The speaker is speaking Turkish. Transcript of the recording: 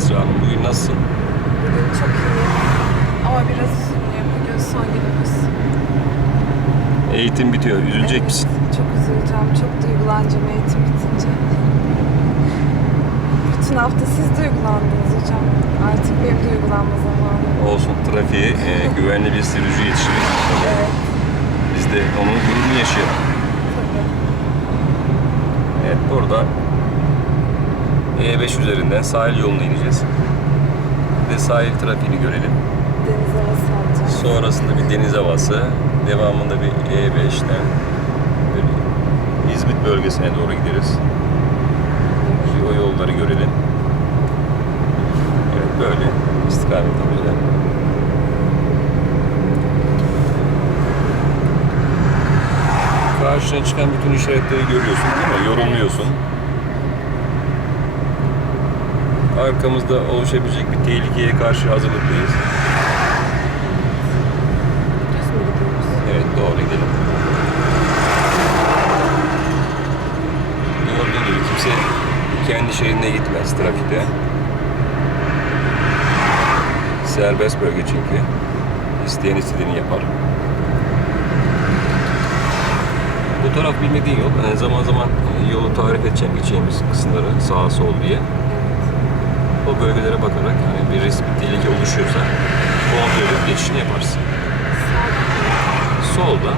Esra Bugün nasılsın? Bugün çok iyi. Ama biraz üzüldüm. Bugün son günümüz. Eğitim bitiyor. Üzülecek evet, misin? Çok üzüleceğim. Çok duygulanacağım eğitim bitince. Bütün hafta siz duygulandınız hocam. Artık benim duygulanma zamanı. Olsun. Trafiğe e, güvenli bir sürücü yetiştirin. Evet. Biz de onun gururunu yaşayalım. Tabii. Evet burada e5 üzerinden sahil yoluna ineceğiz. Bir de sahil trafiğini görelim. Deniz havası alacağım. Sonrasında bir deniz havası. Devamında bir E5'ten bir İzmit bölgesine doğru gideriz. Bir o yolları görelim. Evet böyle istikametimizde. Karşına çıkan bütün işaretleri görüyorsun değil mi? Yorumluyorsun. Arkamızda oluşabilecek bir tehlikeye karşı hazırlıklıyız. Evet doğru gidelim. Gördüğün gibi kimse kendi şehrine gitmez trafikte. Serbest bölge çünkü. İsteyen istediğini yapar. Bu taraf bilmediğin yok. Yani zaman zaman yolu tarif edeceğim gideceğimiz kısımları sağa sol diye. O bölgelere bakarak hani bir risk, bir tehlike oluşuyorsa kontrol edip geçişini yaparsın. Solda